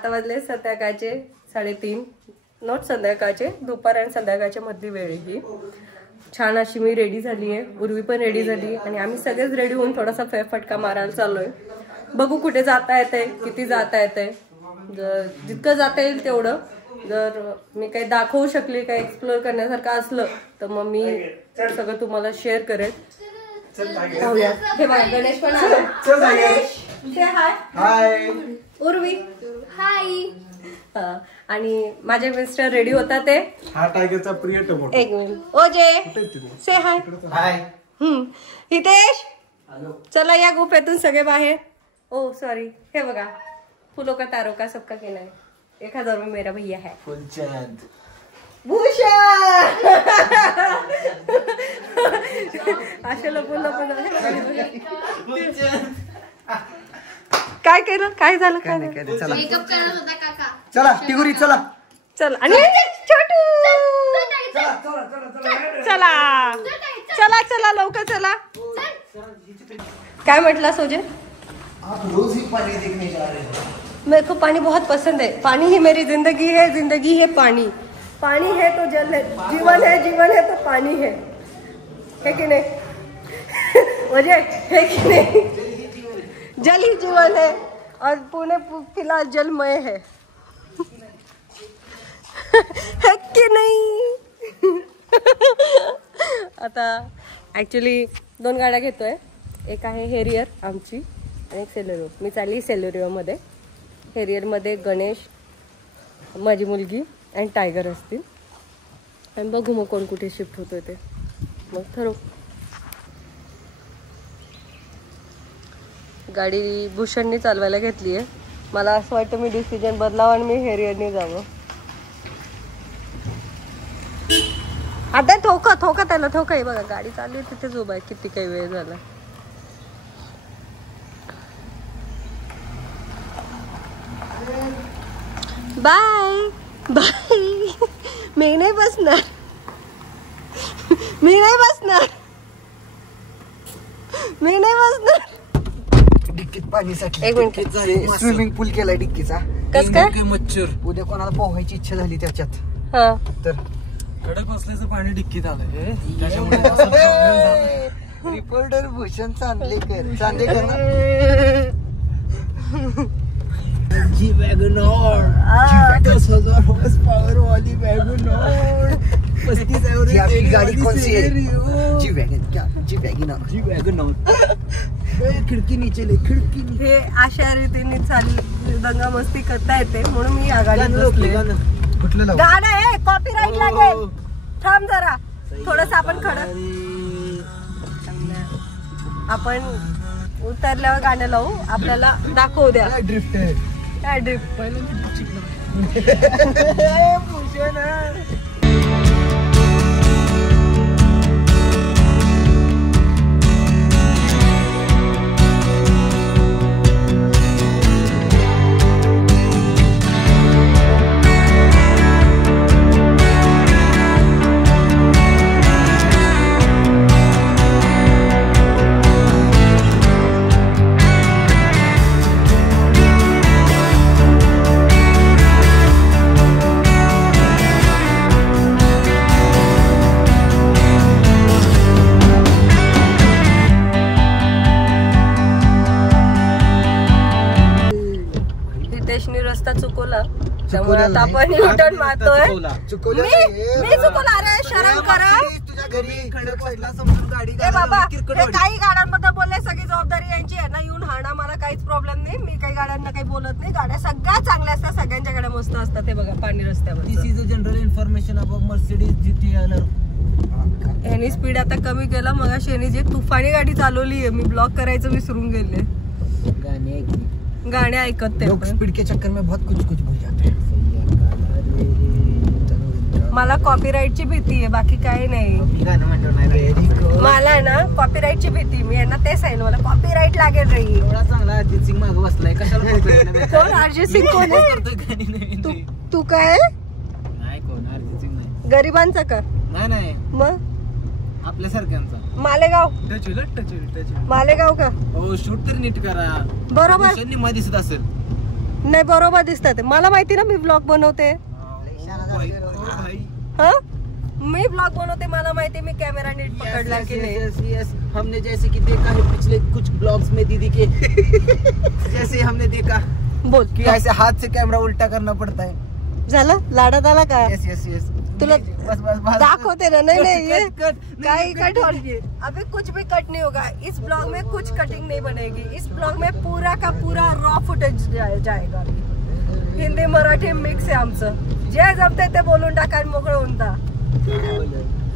आता वाजले संध्याकाळचे 3:30. नोट संध्याकाळचे, दुपार आणि संध्याकाळच्या मधली वेळ ही. छान अशी मी रेडी झाली आहे, उर्वी पण रेडी झाली आणि आम्ही सगळेच रेडी होऊन थोडासा फेरफटका मारायला चाललोय. बघू कुठे जाता येतंय, किती जाता येतंय, जितकं जाता येईल तेवढं. जर मी काही दाखवू शकले, काही एक्सप्लोर करण्यासारखं असलं तर मग मी सगळं तुम्हाला शेअर करेन. पाहूया. हे बघा गणेश पण आला. हाय उर्वी. हाय. आणि माझे मिस्टर रेडी होता ते. हा टायगरचा प्रिय टोमॅटो. एक मिनिट. ओजे से हाय. हाय. हितेश चला या गुफेतून सगळे बाहेर. ओ सॉरी. हे बघा फुलों का तारों का सबका कहना है, 1000 में मेरा भैया है. फुलचंद भूषण. अशा लपून काय केलं, काय झालं, काय नाही. मेकअप करत होता काका. चला टिगुरी चला. चल आणि छोटू चला चला चला लवकर चला. काय म्हटला सोजे? आप रोज ही पानी देखने जा रहे हो. मेरे को पानी बहुत पसंद है. पानी ही मेरी जिंदगी है, जिंदगी है पानी. पानी है तो जल है, जीवन है, जीवन है तो पानी है कि नहीं? वजह है कि नहीं? जल ही जीवन है और पुणे फिलहाल जलमय है. है की नाही? आता ऍक्च्युली 2 गाड्या घेतोय. एक आहे हेरियर आमची आणि एक सेलेरिओ. मी चालली सेलेरिओमध्ये. हेरियरमध्ये गणेश, माझी मुलगी आणि टायगर असतील. आणि बघू मग कोण कुठे शिफ्ट होतोय ते मग ठरवू. गाडी भूषणनी चालवायला घेतली आहे. मला असं वाटतं मी डिसिजन बदलावं आणि मी हेरियरने जावं. आता थोका त्याला थोका आहे बघा. गाडी चालली आहे तिथेच उभा आहे. किती काही वेळ झाला. Bye bye. मी नाही बसणार. डिक्कीत पाणी साठलं. एक मिनिट. स्विमिंग पूल केलाय डिक्कीचा. कस काय? मच्छर उद्या कोणाला पोहायची इच्छा झाली त्याच्यात हा तर कडक असल्याचं पाणी डिक्कीत आलंय. त्याच्यामुळे रिपोर्टर भूषण चांदेकर ना. जी वॅगनर 10,000 हॉर्स पावर वाली वॅगनर. 35 एवरेज. आपकी गाड़ी कौन सी है? जी वॅगनर. खिडकी नीचे ले, खिडकी नीचे. हे अशा रीतीने चालली दंगा मस्ती करता येते म्हणून मी या गाडीत बसले. कुठलं लावू? गाणं आहे, कॉपीराईट लागेल. थांब जरा थोडस. आपण आपण उतरल्यावर गाणं लावू. आपल्याला दाखवू द्या. ड्रिफ्ट आहे. काय ड्रिफ्ट? रस्ता चुकवला त्यामुळे आता आपण युटर्न मारतोय. मी चुकवला. अरे शरम करा. तुझ्या घरी खडक पडला समोर गाडी. ए बाबा, हे काही गाड्यांबद्दल बोलले, सगळी जबाबदारी यांची आहे ना. येऊन हाणा, मला काहीच प्रॉब्लेम नाही. मी काही गाड्यांना काही बोलत नाही. गाड्या सगळ्या चांगल्या असतात, सगळ्यांच्या गाड्या मस्त असतात. हे बघा पाणी रस्त्यावर. This is a general information about Mercedes GT. यांनी स्पीड आता कमी केला. मग यांनी जे तुफानी गाडी चालवली आहे, मी ब्लॉक करायचं विसरून गेले. गाणे ऐकत ते स्पीड के चक्कर में बहुत कुछ हो जाते हैं. मला कॉपीराईटची भीती आहे, बाकी काही नाही. मला ना कॉपीराईटची भीती. मी यांना तेच आहे, मला कॉपीराईट लागेल रे. एवढा चांगला अरिजित सिंग मागे बसलाय. कशाला कोण अरिजित सिंग? कोण आहे? तू काय? नाही कोण अरिजित सिंग नाही. गरिबांचा का? नाही मग आपल्यासारख्यांचा. मालेगाव. टच मालेगाव का? हो शूट तरी नीट करा. बरोबर. निम्मा दिसत असेल. नाही बरोबर दिसतात. मला माहिती ना मी ब्लॉग बनवते. हा मी ब्लॉग बनवते, मला माहिती मी कॅमेरा नीट पकडला की नाही. यस हमने जैसे कि देखा है पिछले कुछ ब्लॉग्स में दीदी के जैसे हमने देखा बोल कि ऐसे हाथ से कैमरा उल्टा करना पड़ता है. झालं लाडात आला का? यस यस यस तुला बस बस बस दाखवते ना. नहीं नहीं ये कट काही कट और अभी कुछ भी कट नहीं होगा इस ब्लॉग में. कुछ कटिंग नहीं बनेगी इस ब्लॉग में. पूरा का पूरा रॉ फुटेज जाएगा. हिंदी मराठी मिक्स आहे आमचं. जे जमतंय ते बोलून टाका आणि मोकळं होऊन जा.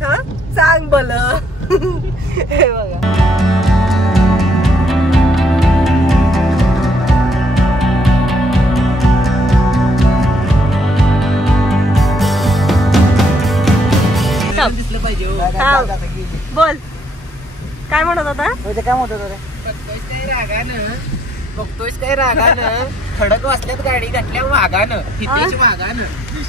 हा सांग बोल. हे बघा दिसलं पाहिजे. हा बोल काय म्हणत होता? काय म्हणतो रे? बघतोयस काय रागानं खडक वाचल्यात गाडी घातल्या वाघानं हितेश वाघानं.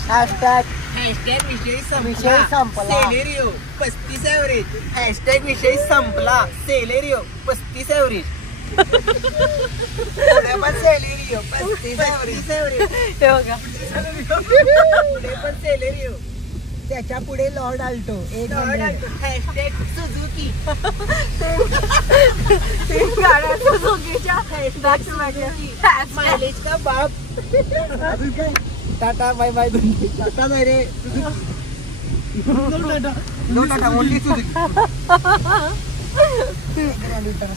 हॅशटॅग हॅशटॅग विषय विषय संपला. Celerio 35 average. हॅशटॅग विषय संपला. Celerio 35 average. पुढे पण सेलेरियो 35 एव्हरेज. हे बघा पुढे पण सेलेरियो. त्याच्या पुढे लॉर्ड आल्टो 100. Hashtag Suzuki. 3 गाड्या सुझुकीच्या मायलेज का बाप. Tata bye bye. टाटा नाही रे. No Tata only Suzuki.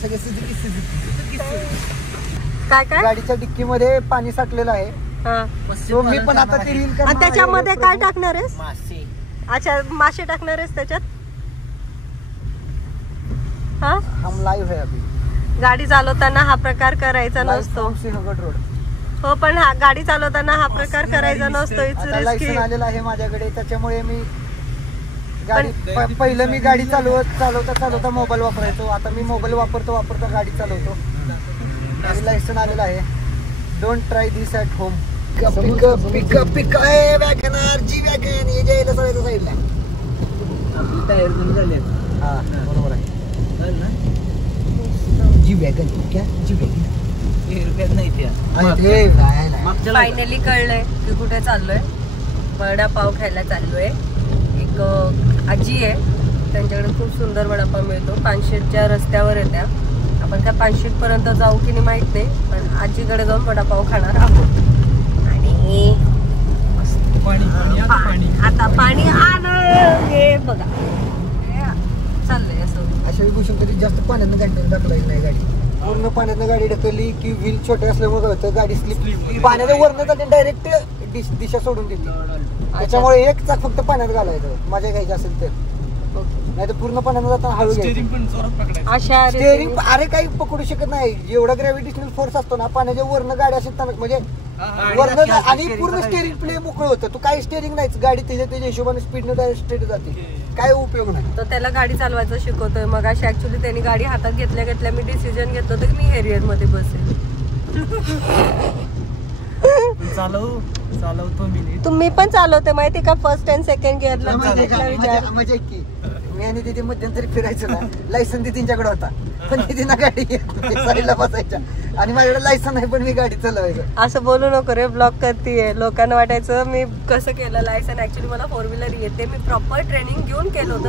सगळे सुझुकी. काय काय गाडीच्या डिक्की मध्ये पाणी साठलेलं आहे. हा. So मी पण आता ते रील आणि त्याच्यामध्ये काय टाकणार आहेस? मासे. अच्छा मासे टाकणार आहेस त्याच्यात? हा हम लाईव्ह आहे अभी. गाडी चालवताना हा प्रकार करायचा नसतो. सिंहगड रोड. हो पण हा गाडी चालवताना हा प्रकार करायचा नसतो. इट्स आता रिस्की. लायसन आलेलं आहे माझ्याकडे त्याच्यामुळे मी गाडी पहिलं मी गाडी चालवता मोबाईल वापरायचो. आता मी मोबाईल वापरता गाडी चालवतो. लायसन आलेलं आहे. Don't try this at home. Pickup WagonR G wagon हे जे साईडला. टायर पण झाले. हा बरोबर आहे. जी वॅगन क्या जी वॅगन रुपयात नाही त्या. फायनली कळलंय की कुठे चाललोय. वडापाव खायला चाललोय. एक आजी आहे त्यांच्याकडे खूप सुंदर वडापाव मिळतो. पानशेतच्या रस्त्यावर येत्या. आपण काय 500 पर्यंत जाऊ की नाही माहित नाही पण आजीकडे जाऊन वडापाव खाणार आहोत. आणि आता पाणी आलं हे बघा चाललंय असं. अशा गोष्टी कधी जास्त पाण्यानं गाडी ढकलायची नाही. गाडी पूर्ण पाण्यानं गाडी ढकलली की व्हील छोटे असल्यामुळे काय होतं गाडी स्लिप पाण्याच्या वरनं जाते डायरेक्ट दिशा सोडून देते. त्याच्यामुळे एक चाक फक्त पाण्यात घालायचं मजा घ्यायची असेल तर. नाही तर पूर्ण पाण्यानं जाताना हळू घ्यायचं. अशा स्टेअरिंग अरे काही पकडू शकत नाही. जेवढा ग्रॅव्हिटेशनल फोर्स असतो ना पाण्याच्या वरनं गाडी असेल म्हणजे वरनं आणि पूर्ण स्टेअरिंग प्ले मोकळं होतं. तू काही स्टेअरिंग नाहीच. गाडी त्याच्या हिशोबाने स्पीडनं डायरेक्ट स्ट्रेट जाते. काय उपयोग नाही. तर त्याला गाडी चालवायचं शिकवतोय. मग अशी ऍक्च्युली त्यांनी गाडी हातात घेतल्या मी डिसिजन घेतलं होतं की मी हेरियर मध्ये बसेल. चालवतो मी. तुम्ही पण चालवते माहिती का फर्स्ट अँड सेकंड गिअरला. मजा की मी आणि तिथे मध्यंतरी फिरायचं ना. लायसन तिच्याकडे होता पण तिथे गाडी साईडला बसायच्या आणि माझ्याकडे लायसन आहे पण मी गाडी चालवायचं. असं बोलू नको रे. ब्लॉक करतीये. लोकांना वाटायचं मी कसं केलं लायसन. ऍक्च्युली मला 4 व्हीलर येते. मी प्रॉपर ट्रेनिंग घेऊन केलं होतं.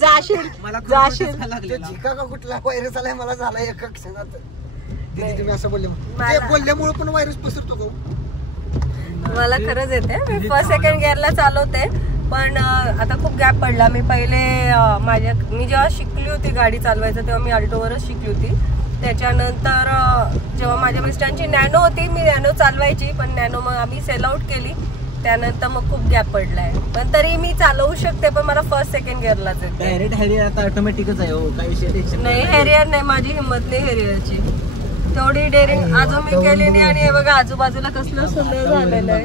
जाशील झिका का कुठला व्हायरस आलाय मला झाला एका क्षणात. तुम्ही असं बोलल्यामुळे पण व्हायरस पसरतो तो. मला खरंच येते. मी फर्स्ट सेकंड गिअरला चालवते पण आता खूप गॅप पडला. मी पहिले मी जेव्हा शिकली होती गाडी चालवायचं तेव्हा मी अल्टोवरच शिकली होती. त्याच्यानंतर जेव्हा माझ्या मिस्टरांची नॅनो होती मी नॅनो चालवायची पण नॅनो मग आम्ही सेल आउट केली. त्यानंतर मग खूप गॅप पडलाय पण तरी मी चालवू शकते पण मला फर्स्ट सेकंड गिअरलाच येते. डायरेक्ट हॅरियर आता ऑटोमॅटिकच आहे. हो काही विषय नाही हॅरियर नाही. माझी हिंमत नाही हॅरियरची. तेवढी डेअरिंग अजून मी केली नाही. आणि हे बघा आजूबाजूला कसलं सुंदर झालेलं आहे.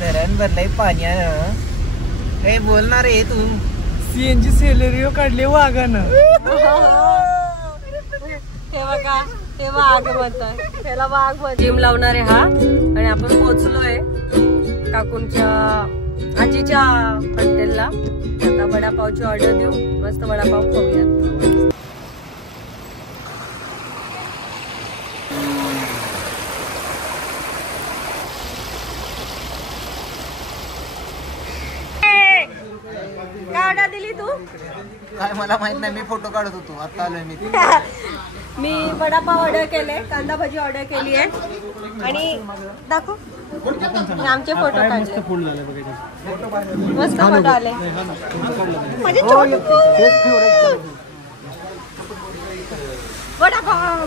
धरण भरलंय पाण्यानं. काही बोलणार आहे तू? CNG सेलेरिओ काढले वाघानं. हे बघा हे वाघ म्हणतात, त्याला वाघ म्हणतात. जिम लावणारे हा. आणि आपण पोहोचलोय काकूंच्या आजीच्या हॉटेलला. आता वडापावची ऑर्डर देऊ, मस्त वडापाव खाऊयात. काय ऑर्डर दिली तू? काय मला माहित नाही, मी फोटो काढत होतो, आता आलोय मी. मी वडापाव ऑर्डर केले, कांदा भाजी ऑर्डर केली आहे. आणि दाखव आमचे फोटो काढले. मस्त फोटो आले. माझे वडापाव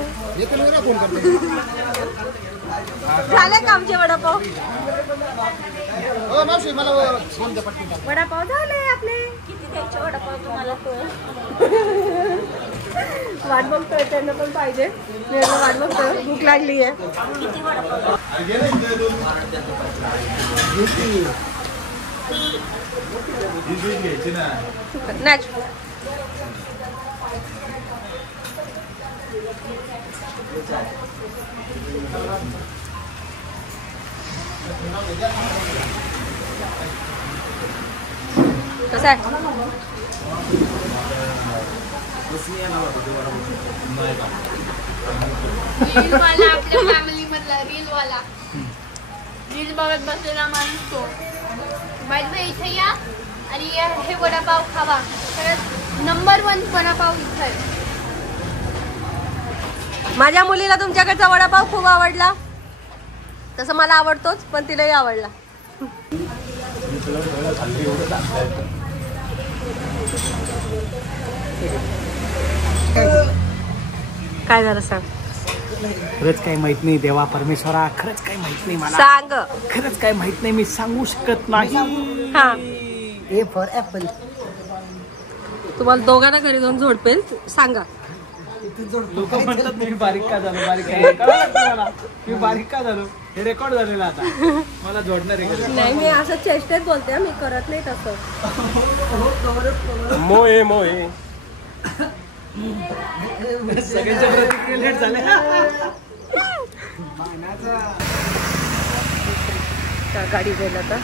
झाले का आमचे वडापाव? वडापाव झाले आपले. किती द्यायचे वडापाव तुम्हाला? वाट बघतोय, त्यांना पण पाहिजे. मी वाट बघतोय, भूक लागली आहे. किती वडापाव? कसं आहे? रीलवाला आपल्या फॅमिली मधला रीलवाला. रील बघत बसलेला माणूस तो. बाई इथे या आणि हे वडापाव खावा. खरंच नंबर 1 वडापाव इथे आहे. माझ्या मुलीला तुमच्याकडचा वडापाव खूप आवडला. तसं मला आवडतोच, पण तिलाही आवडला. काय झालं सांग? खरंच काही माहित नाही देवा परमेश्वरा, खरंच काही माहित नाही मला. सांग. खरंच काही माहित नाही, मी सांगू शकत नाही. हा, ए फॉर ऍपल. तुम्हाला दोघांना घरी जाऊन झोडपेल. सांगा. लोक म्हणतात मी बारीक का झालो, बारीक काय मला, मी बारीक का झालो, हे रेकॉर्ड झालेलं आता मला जोडणार आहे. नाही, मी असं चेष्टेत बोलते, मी करत नाही तसं. मोये मोये सगळ्यांच्या प्रतिक्रिया लेट झाल्या. गाडी जाईल आता.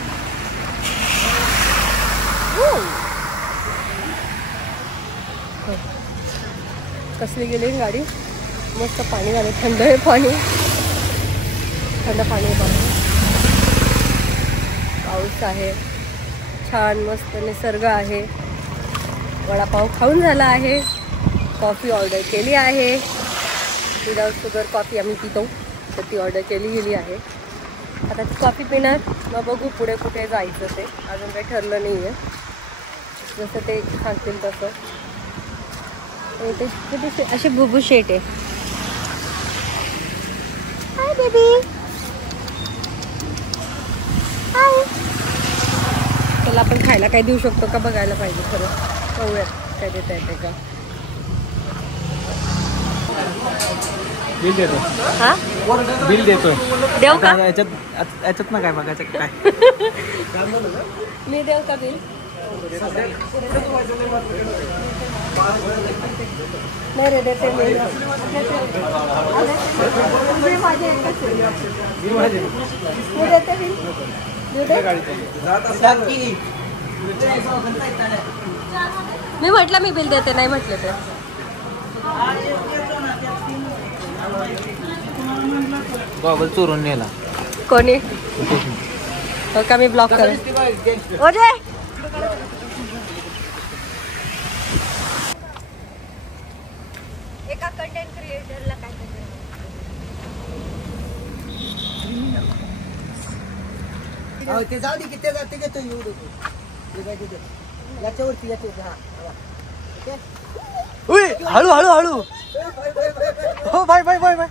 कसली गेली गाडी. मस्त पाणी झालं, थंड आहे पाणी, थंड पाणी आहे. पाऊस आहे, छान मस्त निसर्ग आहे. वडापाव खाऊन झाला आहे. कॉफी ऑर्डर केली आहे. विदाउट शुगर कॉफी आम्ही पितो, तर ती ऑर्डर केली गेली आहे. आता ती कॉफी पिणार, मग बघू पुढे कुठे जायचं ते. अजून काही ठरलं नाही आहे, जसं ते सांगतील तसं. ते किती असे बुबू शेट आहे. हाय बेबी, हाय. त्याला आपण खायला काही देऊ शकतो का बघायला पाहिजे. खरं बघूयात काय देता येते का. बिल देतो. हा, बिल देतोय. देऊ का? याच्यात ना काय बघायचं काय. मी देऊ का बिल? नाही रे, देते मी. माझे एकच मी देते बिल. मी म्हटलं मी बिल देते, नाही म्हटलं ते. गॉगल चोरून नेला कोणी? हो का, मी ब्लॉक करेन. ओजे एका कंटेंट क्रिएटरला काय ते जाऊ दे की ते जाते घेतो येऊ देतो. याच्यावरती याच्यावरती. हा हळू हळू हळू. हो बाय बाय बाय बाय.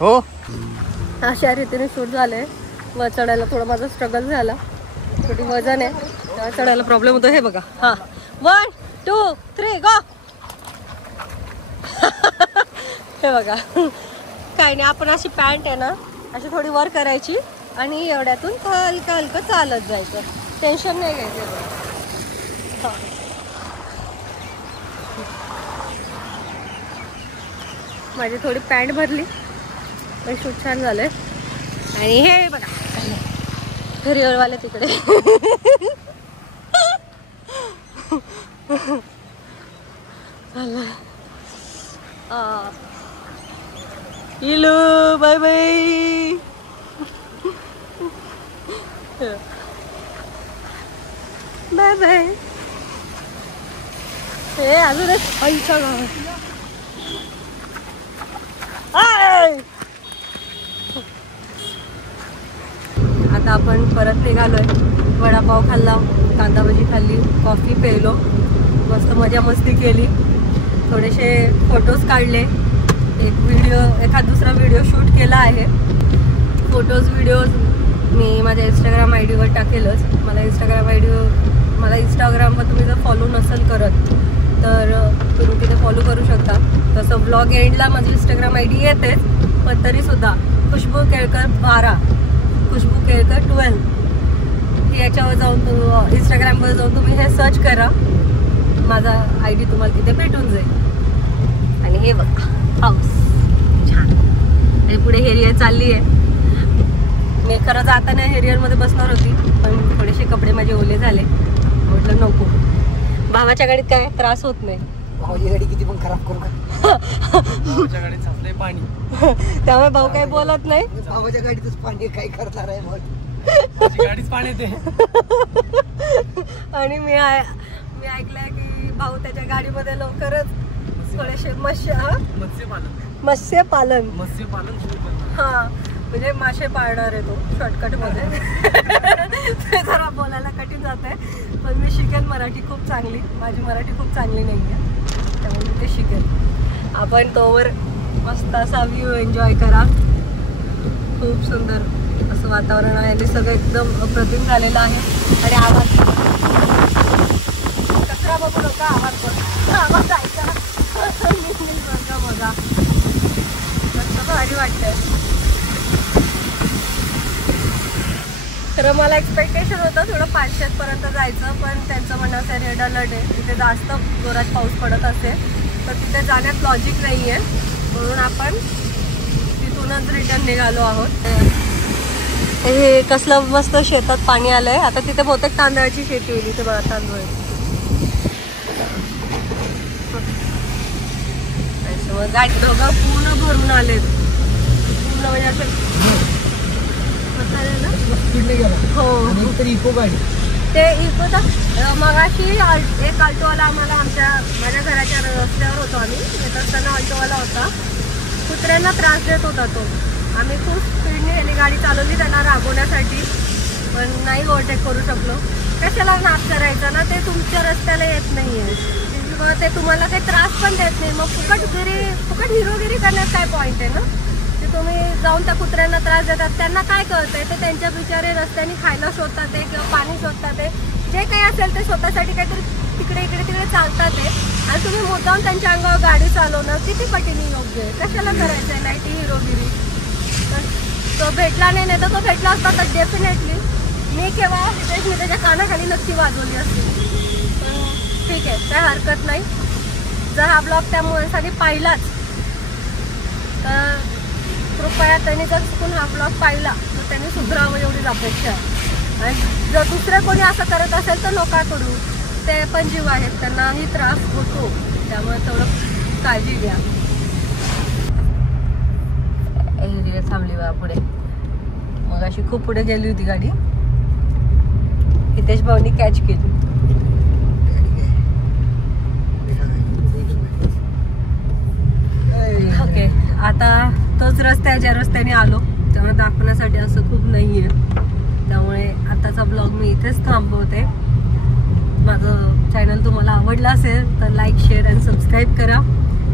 हो, अशा रीतीने शूट झाले. वर चढायला थोडा माझा स्ट्रगल झाला, छोटी वजन आहे तेव्हा चढायला प्रॉब्लेम होतो. हे बघा, हा 1 2 3 गो. हे बघा, काही नाही, आपण अशी पॅन्ट आहे ना अशी थोडी वर करायची आणि एवढ्यातून हलकं हलकं चालत जायचं, टेन्शन नाही घ्यायचं. माझी थोडी पॅन्ट भरली पण शूट छान झालंय. आणि हे बघा फेरीवाले तिकडे. इलू बाय बाय. Bye bye. हे अजूनच आईच्या गावात. आता आपण परत निघालोय. वडापाव खाल्ला, कांदा भजी खाल्ली, कॉफी प्यायलो, मस्त मजा मस्ती केली, थोडेसे फोटोज काढले, एखाद दुसरा व्हिडिओ शूट केला आहे. फोटोज व्हिडिओज मी माझ्या इंस्टाग्राम आय डीवर टाकेलच. मला इंस्टाग्रामवर तुम्ही जर फॉलो नसेल करत तर तुम्ही तिथे फॉलो करू शकता. तसं ब्लॉग एंडला माझी इंस्टाग्राम आय डी येते, पण तरीसुद्धा खुशबू केळकर 12, खुशबू केळकर 12 याच्यावर जाऊन इंस्टाग्रामवर जाऊन तुम्ही हे सर्च करा, माझा आय डी तुम्हाला तिथे भेटून जाईल. आणि हे बघा पाऊस छान. आणि पुढे हेरियर चालली आहे. मी खरं जाताना हेरियरमध्ये बसणार होती पण थोडेसे कपडे माझे ओले झाले, म्हटलं नको. भावाच्या गाडीत काय त्रास होत नाही. भावाची गाडी किती पण खराब करू का, भावाच्या गाडीत साचलंय पाणी, त्यामुळे भाऊ काही बोलत नाही. भावाच्या गाडीतच पाणी काय करणार आहे मग, माझी गाडीच पाण्यात आहे. आणि मी ऐकलंय की भाऊ त्याच्या गाडीमध्ये लवकरच थोडेसे मत्स्यपालन हा म्हणजे मासे पाळणार आहे तो शॉर्टकट मध्ये. ते जरा बोलायला कठीण जात आहे पण मी शिकेन मराठी खूप चांगली. माझी मराठी खूप चांगली नाही आहे त्यामुळे मी ते शिकेन. आपण तोवर मस्त असा व्ह्यू एन्जॉय करा. खूप सुंदर असं वातावरण आहे आणि सगळं एकदम अप्रतिम झालेलं आहे. आणि आवाज कचरा बघू नका, आवाज ऐका. बघा मस्त भारी वाटतंय. खरं मला एक्सपेक्टेशन होतं थोडं 500 पर्यंत जायचं, पण त्यांचं म्हणणं असं रेड अलर्ट आहे, तिथे जास्त जोरात पाऊस पडत असेल तर तिथे जाण्यात लॉजिक नाही आहे, म्हणून आपण तिथूनच रिटर्न निघालो आहोत. हे कसलं मस्त शेतात पाणी आलंय. आता तिथे बहुतेक तांदळाची शेती होईल. इथे बघा तांदूळ आहे. गाडी दोघं पूर्ण भरून आलेत, पूर्ण म्हणजे असं हो. इको गाडी ते इकोचा मगाशी एक ऑल्टोवाला आम्हाला माझ्या घराच्या रस्त्यावर होतो आम्ही येत असताना, ऑल्टोवाला होता, कुत्र्यांना त्रास देत होता तो. आम्ही खूप स्पीडने ह्याने गाडी चालवली त्यांना रागवण्यासाठी, पण नाही ओव्हरटेक करू शकलो. कशाला नाश करायचा ना, ते तुमच्या रस्त्याला येत नाही आहे, ते तुम्हाला काही त्रास पण देत नाही. मग फुकट हिरोगिरी करण्यात काय पॉईंट आहे ना. ते तुम्ही जाऊन त्या कुत्र्यांना त्रास देतात, त्यांना काय कळतंय, ते त्यांच्या बिचारे रस्त्याने खायला शोधतात ते किंवा पाणी शोधतात ते, जे काही असेल ते स्वतःसाठी काहीतरी तिकडे चालतात ते, आणि तुम्ही मुद्दाम त्यांच्या अंगावर गाडी चालवणं किती पटीने योग्य आहे. कशाला करायचं आहे नाही ती हिरोगिरी. पण तो भेटला नाही तर तो भेटला असता तर डेफिनेटली मी त्याच्या कानाखाली नक्की वाजवली असती. पण ठीक आहे, काय हरकत नाही. जर हा ब्लॉग त्या मुलांसाठी पाहिलाच तर कृपया त्यांनी जर चुकून हा ब्लॉग पाहिला तर त्यांनी सुधरावं एवढीच अपेक्षा आहे. आणि जर दुसरे कोणी असं करत असेल तर नका करू, ते पण जीव आहेत, त्यांनाही त्रास होतो, त्यामुळे थोडं काळजी घ्या. थांबली बा पुढे, मग अशी खूप पुढे गेली होती गाडी, हितेश भाऊनी कॅच केली. ओके, आता तोच रस्ता आहे ज्या रस्त्याने आलो, त्यामुळे दाखवण्यासाठी असं खूप नाही आहे, त्यामुळे आताचा ब्लॉग मी इथेच थांबवते. माझं चॅनल तुम्हाला आवडलं असेल तर लाईक, शेअर आणि सबस्क्राईब करा.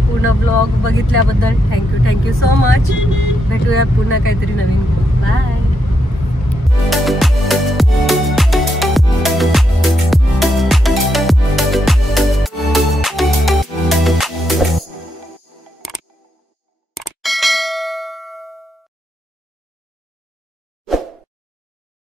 पूर्ण ब्लॉग बघितल्याबद्दल थँक्यू सो मच. भेटूया पुन्हा काहीतरी नवीन.